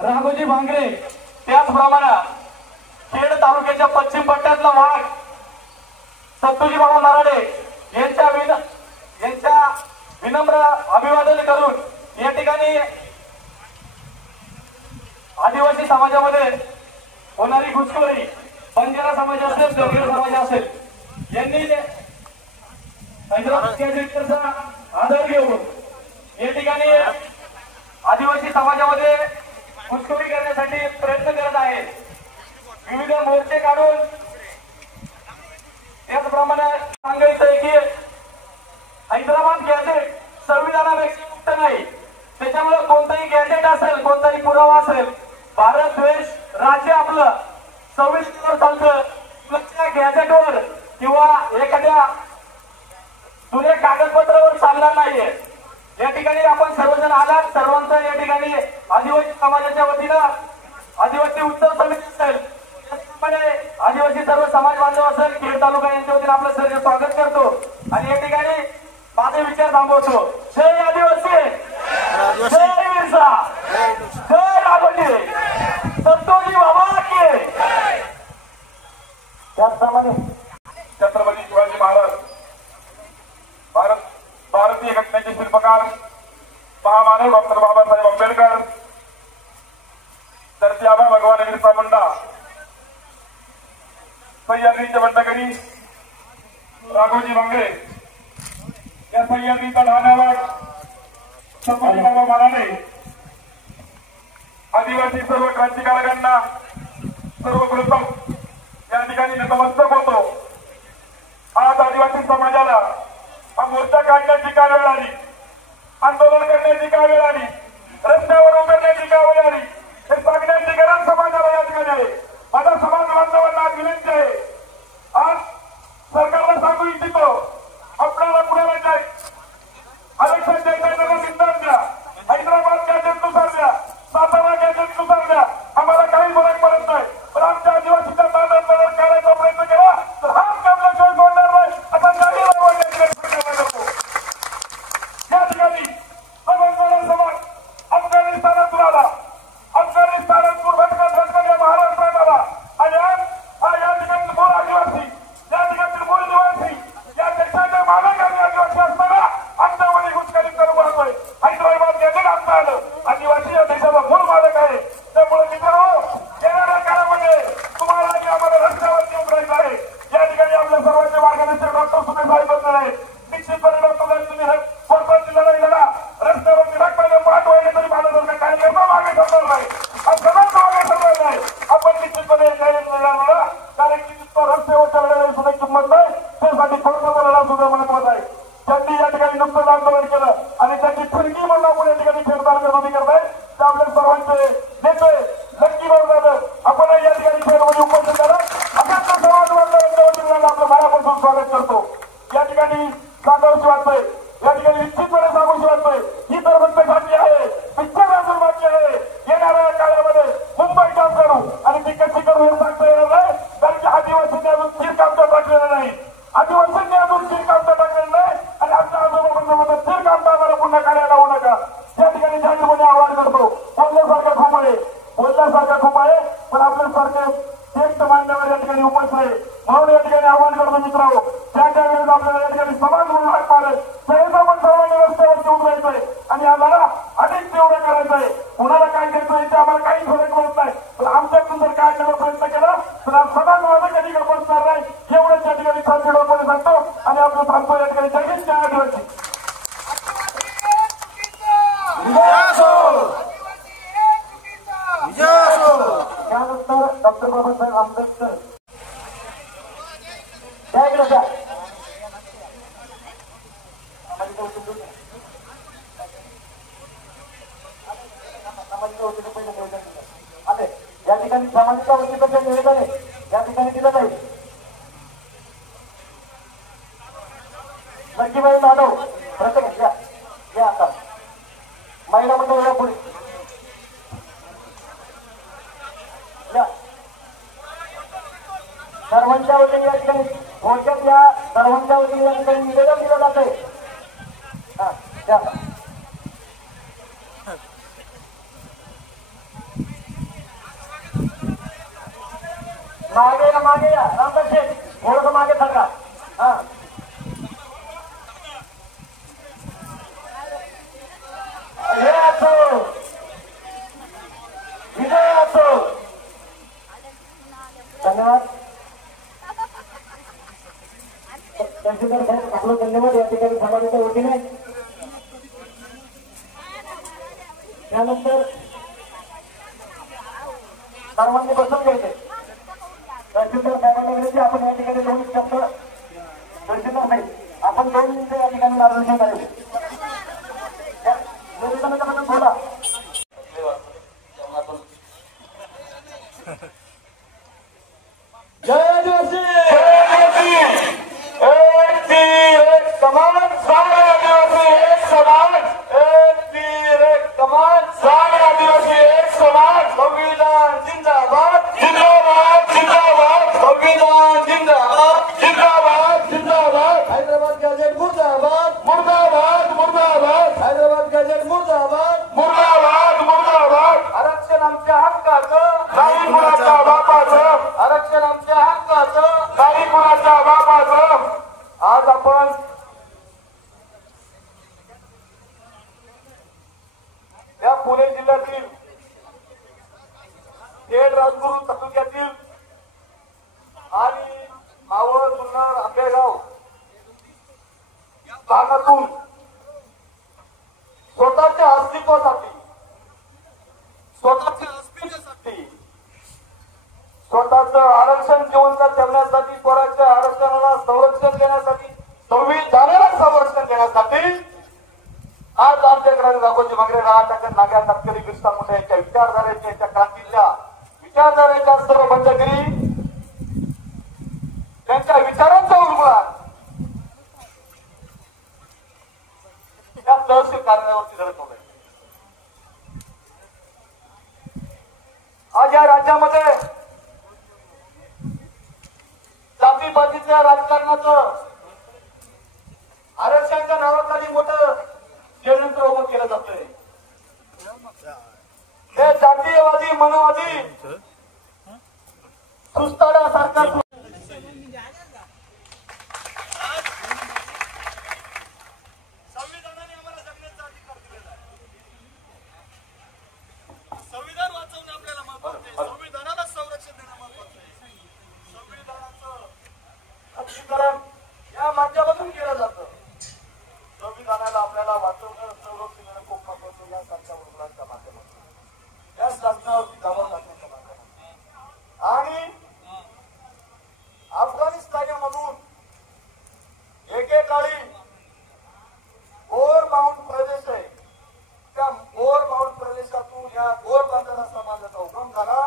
राघोजी भांगरे त्याचप्रमाणे खेड तालुक्याच्या पश्चिम पट्ट्यातला वाघ सत्तूजी बाबा मराडे यांच्या विनम्र अभिवादन करून या ठिकाणी आदिवासी समाजामध्ये होणारी घुसखोरी बंजारा समाज असेल दलित समाज असेल यांनी हैदराबाद गॅजेटचा आधार घेऊन या ठिकाणी आदिवासी समाजामध्ये घुसखोरी करण्यासाठी प्रयत्न करत आहेत. विविध मोर्चे काढून त्याचप्रमाणे सांगायचं आहे की हैदराबाद गॅजेट संविधानापेक्षा मुक्त नाही. त्याच्यामुळे कोणताही गॅजेट असेल कोणताही पुरावा असेल भारत देश राज्य आपलं संविधानावर चालतं. गॅजेटवर किंवा एखाद्या जुन्या कागदपत्रावर चालणार नाहीये. या ठिकाणी आपण सर्वजण आलात. सर्वांचं या ठिकाणी आदिवासी समाजाच्या वतीनं आदिवासी उत्सव समिती असेल त्याचप्रमाणे आदिवासी सर्व समाज बांधव असेल खेड तालुका यांच्या वतीनं आपलं सर्व स्वागत करतो आणि या ठिकाणी माझे विचार थांबवतो. जय आदिवासी, जय बिरसा, जय राघोजी, संतोषी बाबा की. त्याचप्रमाणे छत्रपती शिवाजी महाराज भारतीय घटनेचे शिल्पकार महामानव डॉक्टर बाबासाहेब आंबेडकर, धरती आबा भगवान बिरसा मुंडा, सह्याद्रीचे बंडकरी राघोजी भांगरे या सह्याद्रीचा लहानावर संतोषी बाबा मराडे आदिवासी सर्व क्रांतिकारकांना सर्वप्रथम या ठिकाणी नतमस्तक होतो. आदिवासी समाजाला हा मोर्चा काढण्याची का वेळ आली, आंदोलन करण्याची का वेळ आली, रस्त्यावर उतरण्याची का वेळ आली, हे सांगण्याची गरज समाजाला या ठिकाणी आहे. माझा समाज बांधवांना आज विनंती आहे, आज सरकारला सांगू इच्छितो, आपल्याला कुणाला जाय आरक्षण द्यायचं त्याला सिद्धांत द्या, हैदराबाद गॅजेटनुसार द्या, सातारा गॅजेटनुसार द्या, आम्हाला काही फरक पडत नाही. पण आमच्या आदिवासीच्या ताब्यात करायचा प्रयत्न केला तर हाच कामल्याशिवाय सोडणार नाही असा जाहीर करतो. या ठिकाणी अवैध समाज अफगाणिस्तानातून आला, अफगाणिस्तानातून भटकत या महाराष्ट्रात आला आणि आज हा या ठिकाणी मूळ आदिवासी, या ठिकाणी मूळ निवासी, या देशाच्या मालकाचे आदिवासी असताना आमच्यामध्ये घुसखोरी करू पाहतोय. हैदराबाद गॅजेट आमचं आलं, आदिवासी या देशाचा मूळ मालक आहे. त्यामुळे मित्रांनो, येणाऱ्या काळामध्ये तुम्हाला आम्हाला रस्त्यावरती उतरायचं आहे. या ठिकाणी आपल्या सर्वांचे मार्गदर्शक डॉक्टर सुमेश साहेब बसले आहेत. निश्चितपणे डॉक्टर साहेब तुम्ही स्वतःची लढाई लढा, रस्त्यावरती रक्ताचे पाठ व्हायला तरी माझ्यासारखा कार्यकर्ता मागे सरणार नाही, हा समाज मागे सरणार नाही. आपण निश्चितपणे लढा, कारण की तिथं रस्त्यावरच्या लढाईला सुद्धा किंमत नाही, त्यासाठी कोर्टाचा लढा सुद्धा महत्वाचा आहे. त्यांनी या ठिकाणी नुकतंच आंदोलन केलं आणि त्यांची फिरकी म्हणून आपण या ठिकाणी फेरफार उभी करताय. ते आपल्या सर्वांचे नेते नक्की बरोबर आपण या ठिकाणी फेरमध्ये उपस्थित करा. अशाच समाज बांधवांच्या वतीने आपलं मनापासून स्वागत करतो. या ठिकाणी सांगावशी वाटतंय, या ठिकाणी निश्चितपणे सांगूशी वाटतंय, ही तर फक्त बाकी आहे, पिक्चर अजून बाकी आहे. येणाऱ्या काळामध्ये मुंबई काम करू आणि ती कशी करू हे सांगता येणार नाही, कारण की आदिवासींनी अजून चीर कामटा टाकलेलं नाही, आदिवासींनी अजून चीर कामटा टाकलेलं नाही आणि आमच्या आजोबांना म्हणतात चीर कामटा आम्हाला पुन्हा काढायला लावू नका. त्या ठिकाणी जाहीरपणे आवाहन करतो. बोलण्यासारखं खूप आहे, बोलण्यासारखं खूप आहे, पण आपल्यासारखे ज्येष्ठ मान्यवर या ठिकाणी उपस्थित आहे म्हणून या ठिकाणी आवाहन करतो. मित्रांनो, त्या वेळेस आपल्याला या ठिकाणी समाज म्हणून हात मारेल, सहसा पण सर्वांनी रस्त्यावरती उतरायचंय आणि आम्हाला अधिक तीव्र करायचंय. कुणाला काय द्यायचं याचे आम्हाला काही फरक पडत नाही, पण आमच्यातून जर काढण्याचा प्रयत्न केला तर आज समाज माझं कधी का बसणार नाही. एवढंच या ठिकाणी सांगतो सांगतो आणि आपण सांगतो या ठिकाणी जगीच त्या आदिवासी त्यानंतर डॉक्टर बाबासाहेब आंबेडकर आले. या ठिकाणी सामाजिक वतीचं निवेदन आहे, या ठिकाणी दिलं जाईल. लक्कीबाई जाधव प्रत्येक या आता महिला मंडळ पुढे सर्वांच्या वतीने या ठिकाणी थोडक्यात या सर्वांच्या वतीने या ठिकाणी निवेदन दिलं जात आहे. मागे या रामदास शेठ, थोडंसं मागे सरका. हे असो विजय असो. धन्यवाद. तहसीलदार साहेब आपलं धन्यवाद या ठिकाणी समाजाच्या वतीने. त्यानंतर सर्वांनी बसून घ्यायचे. तहसीलदार साहेबांना विनंती, आपण या ठिकाणी दोन शब्द तहसीलदार नाही आपण दोन मिनिटं या ठिकाणी मार्गदर्शन करायचे. बोला. जय आदिवासी, एक तीर एक कमान, सारे आदिवासी एक समान. एक तीर एक कमान, सारे आदिवासी एक समान. संविधान जिंदाबाद जिंदाबाद जिंदाबाद, संविधान जिंदाबाद जिंदाबाद जिंदाबाद. हैदराबाद गॅजेट मुर्दाबाद मुर्दाबाद मुर्दाबाद. हैदराबाद गॅजेट मुर्दाबाद मुर्दाबाद मुर्दाबाद. आरक्षण आमच्या हक्काचं, नाही कुणाच्या बापाचं. आरक्षण आमच्या हक्काचं, नाही कुणाच्या बापाचं. आज आपण या पुणे जिल्ह्यातील खेड राजगुरू तालुक्यातील आणि मावळ जुन्नर आंबेगाव या भागातून स्वतःच्या अस्तित्वासाठी, स्वतःच्या अस्मितेसाठी, स्वतःचं आरक्षण जिवंत ठेवण्यासाठी, स्वराज्य आरक्षणाला संरक्षण देण्यासाठी याच्यासाठी आज आमच्याकडे दाखवची मागरे राहत्या नाग्या तत्करी बिरसा मुंडे यांच्या विचारधारेच्या यांच्या क्रांतीच्या विचारधारेच्या सर्व बंडगिरी त्यांच्या विचारांचा उलगडा त्या तहसील कार्यालयावरती धडक होत आहे. आज या राज्यामध्ये जातीपातीच्या राजकारणाचं आरक्षणाच्या नावाखाली मोठं षडयंत्र उभं केलं जातंय. हे जातीयवादी मनोवादी सुस्ताड्यासारखा संविधानाने आम्हाला जगण्याचा अधिकार दिलेला आहे. संविधान वाचवणं आपल्याला महत्वाचं आहे. संविधानाला संरक्षण देणं महत्वाचं आहे. संविधानाचं अतिक्रमण या माध्यमातून केलं जातं. संविधानाला आपल्याला वाचवणं संरक्षण देणं खूप महत्वाचं या सारख्या उद्योगांच्या माध्यमातून या शासनावरती दबाव टाकण्याच्या माध्यमातून आणि अफगाणिस्तानमधून एकेकाळी गोर माउंट प्रदेश आहे त्या गोर माउंट प्रदेशातून या गोर बांधणा समाजाचा उगम झाला.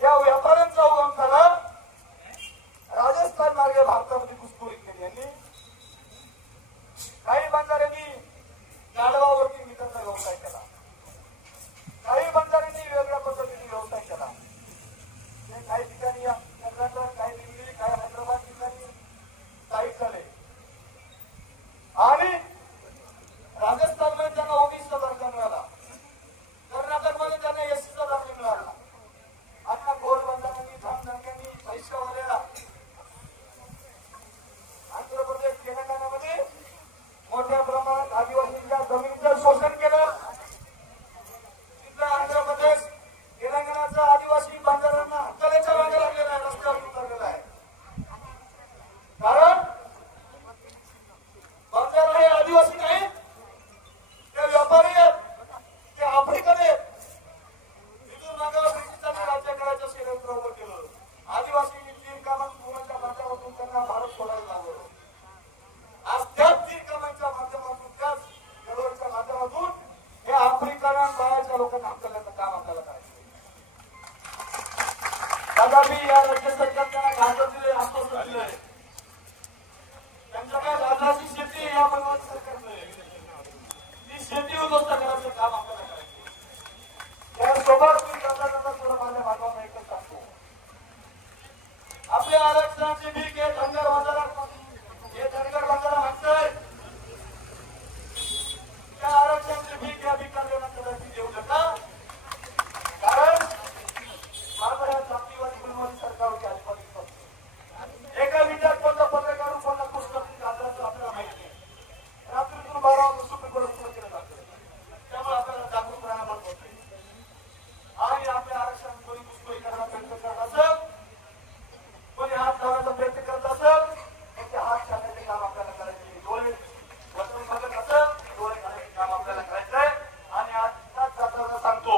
या व्यापाऱ्यांचा उगम झाला. राजस्थान मार्गे भारतामध्ये घुसखोरी केली यांनी. काही बंजाऱ्यांनी गाढवावरती मिठाचा व्यवसाय केला. काही बंजाऱ्यांनी वेगळ्या पद्धतीने व्यवसाय केला. काही ठिकाणी काही दिल्ली काही हैदराबाद ठिकाणी काही झाले आणि राजस्थानमध्ये त्यांना ओबीसीचा दर्जा मिळाला. कर्नाटकमध्ये त्यांना एससीचा दर्जा मिळाला. आता गोरबंजारांनी धामधडक्यांनी पैशावाल्या आंध्र प्रदेश तेलंगणामध्ये मोठ्या प्रमाणात आदिवासींच्या जमिनीचं शोषण केलं. तिथं आंध्र प्रदेश तेलंगणाचा आदिवासी बांधवांना हक्काच्या मागे लागलेला आहे. रस्त्यावर उतरलेला आहे. कारण बांधव हे आदिवासी नाही ते व्यापारी आहेत. ते आफ्रिकन आहेत. तिथून मागावर ब्रिटिशांनी राज्य करायचं षडयंत्र उभं केलं. आदिवासी तीन कामांच्या माध्यमातून त्यांना भारत सोडायला लागलं. आज त्याच तीन कामांच्या माध्यमातून त्याच चळवळीच्या माध्यमातून हे आफ्रिकन बायाच्या लोकांना हक्काचं काम आपल्याला करायचं. तथापि या राज्य सरकार त्यांना घातक दिले आश्वासन दिले. त्यांच्याकडे राजाची शेती या मनोज सरकारने ती शेती उद्ध्वस्त करायचं काम आपल्याला करायचं. त्यासोबत मी जाता थोडं माझ्या भागाला एकच सांगतो. आपल्या आरक्षणाची भीक हे धनगर बाजारात हे धनगर बाजारा मागतंय. त्या आरक्षणाची भीक या भिकाऱ्यांना कदाचित देऊ नका. कारण माझं या जातीवादी गुणवादी सरकारची आधिपत्य असतं. एका विचार कोणता पत्रकार कोणता पुस्तक आपल्याला माहिती नाही. रात्रीतून 12 वाजता सुप्रीम कोर्ट सुरू केलं जातं. त्यामुळे आपल्याला जागरूक राहणं महत्वाचं आहे. आणि आपल्या आरक्षण कोणी घुसखोरी करण्याचा प्रयत्न करत असेल कोणी हात लावण्याचा प्रयत्न करत असेल तर ते हात घालण्याचे काम आपल्याला करायचे. डोळे वचन बघत असेल डोळे घालण्याचे काम आपल्याला करायचंय. आणि आज त्याच जाताना सांगतो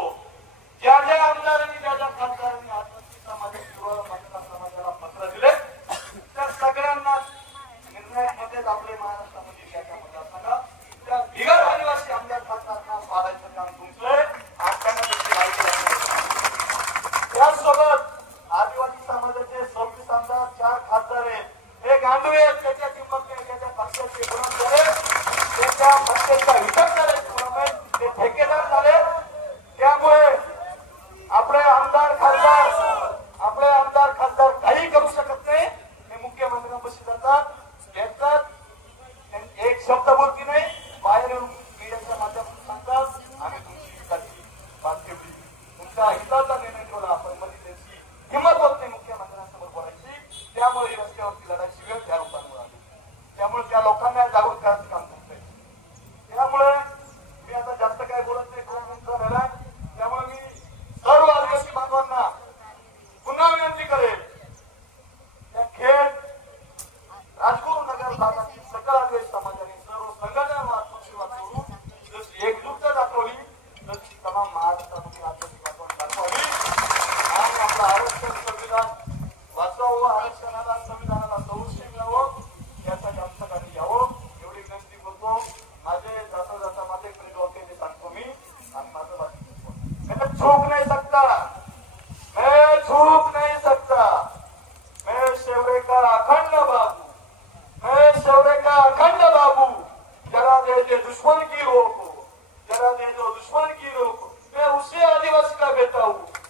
ज्या ज्या आमदारांनी ज्या ज्या खासदारांनी आदिवासी समाजाची महिला समाजाला पत्र दिले त्या सगळ्यांना निर्णयामध्येच आपले महाराष्ट्रामध्ये याच्यामध्ये सांगा त्या बिगर आदिवासी आमदार खासदारांना पाडायचं काम तुमचं आहे. आपल्याला देखील माहिती आहे. त्याचसोबत आदिवासी समाजाचे 26 आमदार 4 खासदार आहेत. हे गांडूळ आहेत. त्याच्या किंमत त्याच्या पक्षाचे गुलाम झाले. त्याच्या पक्षाचा विचार करायचे गुलाम आहेत. ते ठेकेदार झाले. त्यामुळे आपले आमदार खासदार काही करू शकत नाही. हे मुख्यमंत्र्यांपाशी जातात येतात एक शब्द बोलती नाही. बाहेर येऊन मीडियाच्या माध्यमातून सांगतात आम्ही तुमची हिताची बात ठेवली तुमच्या हिताचा निर्णय ठेवला. आपण मध्ये त्याची हिंमत होत नाही मुख्यमंत्र्यांसमोर बोलायची. त्यामुळे रस्त्यावरती लढायची वेळ त्या लोकांवर आली. त्यामुळे त्या लोकांना जागृत करायचं काम करतोय. त्यामुळे मी आता जास्त काय बोलत नाही. 2 मिनिटं झाला. त्यामुळे मी सर्व आदिवासी बांधवांना पुन्हा विनंती करेल त्या खेड राजगुरू नगर भागातील सकल आदिवासी समाजाने सर्व संघटना आत्मसेवा करून जशी एकजुटता दाखवली तशी तमाम महाराष्ट्रामध्ये आदिवासी बांधवांनी दाखवावी. आणि आपलं आरक्षण संविधान वाचवावं. आरक्षणाला संविधानाला संरक्षण मिळावं यासाठी आमच्याकडे यावं एवढी विनंती करतो. मित्रांनो, माझे जाता जाता माझे एक मिनिट वाक्य ते सांगतो मी आणि माझं मैं झूक नहीं सकता, मैं झूक नहीं सकता, मैं शेवरे का अखंड बाबू, मैं शेवरे का अखंड बाबू, जरा दे दे दुश्मन की रोक, जरा दे दो दुश्मन की रोक, मैं उसी आदिवासी का बेटा हूँ।